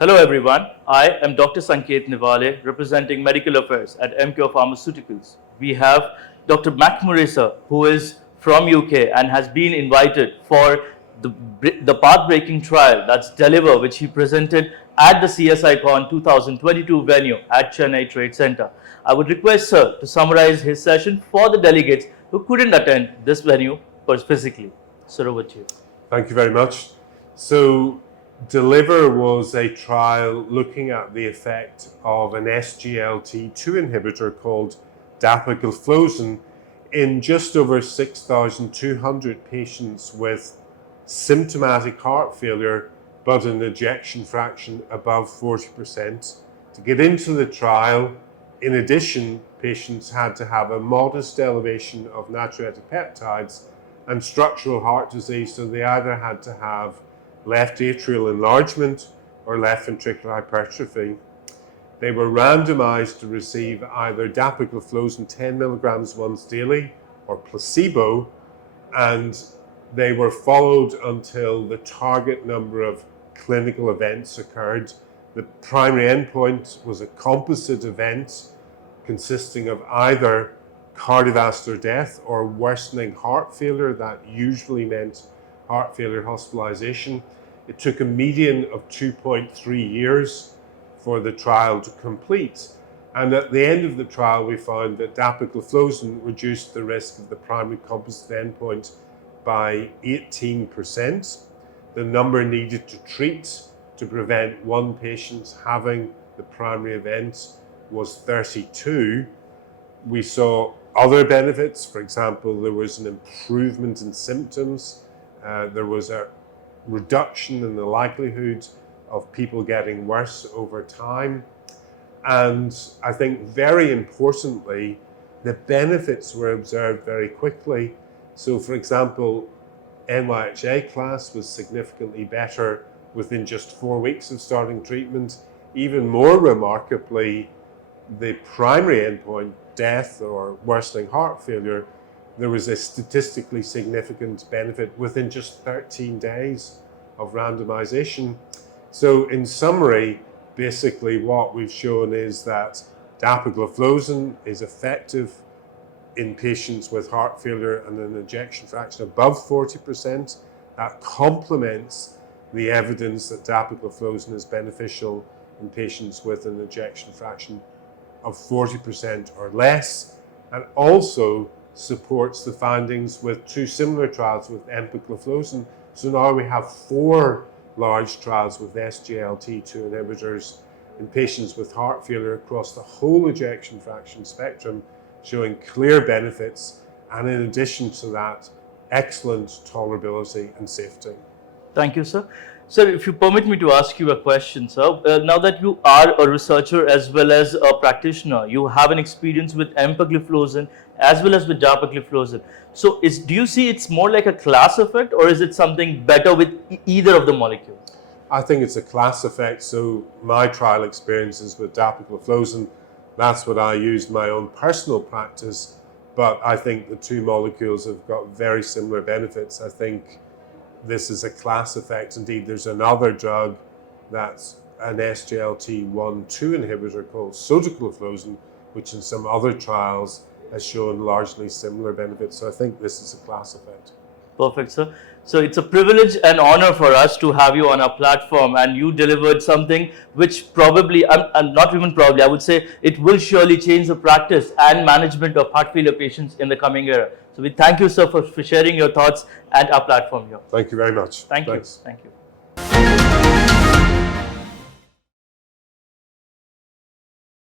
Hello everyone, I am Dr. Sanket Niwale, representing Medical Affairs at MK Pharmaceuticals. We have Dr. McMurray sir, who is from UK and has been invited for the path-breaking trial, that's Deliver, which he presented at the CSI Con 2022 venue at Chennai Trade Center. I would request sir to summarize his session for the delegates who couldn't attend this venue physically. Sir, over to you. Thank you very much. So, Deliver was a trial looking at the effect of an SGLT2 inhibitor called Dapagliflozin in just over 6,200 patients with symptomatic heart failure but an ejection fraction above 40%. To get into the trial, in addition, patients had to have a modest elevation of natriuretic peptides and structural heart disease, so they either had to have left atrial enlargement or left ventricular hypertrophy. They were randomized to receive either Dapagliflozin 10 milligrams once daily or placebo, and they were followed until the target number of clinical events occurred. The primary endpoint was a composite event consisting of either cardiovascular death or worsening heart failure. That usually meant heart failure hospitalization. It took a median of 2.3 years for the trial to complete. And at the end of the trial, we found that Dapagliflozin reduced the risk of the primary composite endpoint by 18%. The number needed to treat to prevent one patient having the primary event was 32. We saw other benefits. For example, there was an improvement in symptoms. There was a reduction in the likelihood of people getting worse over time. And I think very importantly, the benefits were observed very quickly. So for example, NYHA class was significantly better within just 4 weeks of starting treatment. Even more remarkably, the primary endpoint, death or worsening heart failure, there was a statistically significant benefit within just 13 days of randomization. So in summary, basically what we've shown is that Dapagliflozin is effective in patients with heart failure and an ejection fraction above 40%. That complements the evidence that Dapagliflozin is beneficial in patients with an ejection fraction of 40% or less, and also supports the findings with two similar trials with empagliflozin. So now we have 4 large trials with SGLT2 inhibitors in patients with heart failure across the whole ejection fraction spectrum, showing clear benefits, and in addition to that, excellent tolerability and safety. Thank you, sir. Sir, if you permit me to ask you a question, sir. Now that you are a researcher as well as a practitioner, you have an experience with empagliflozin as well as with dapagliflozin. So do you see it's more like a class effect, or is it something better with either of the molecules? I think it's a class effect. So my trial experiences with dapagliflozin, that's what I used in my own personal practice, but I think the two molecules have got very similar benefits. I think this is a class effect. Indeed, there's another drug that's an SGLT1/2 inhibitor called sotagliflozin, which in some other trials has shown largely similar benefits. So I think this is a class effect. Perfect, sir. So it's a privilege and honor for us to have you on our platform, and you delivered something which probably, and not even probably, I would say it will surely change the practice and management of heart failure patients in the coming era. So we thank you, sir, for sharing your thoughts and our platform here. Thank you very much. Thanks. Thanks. Thank you.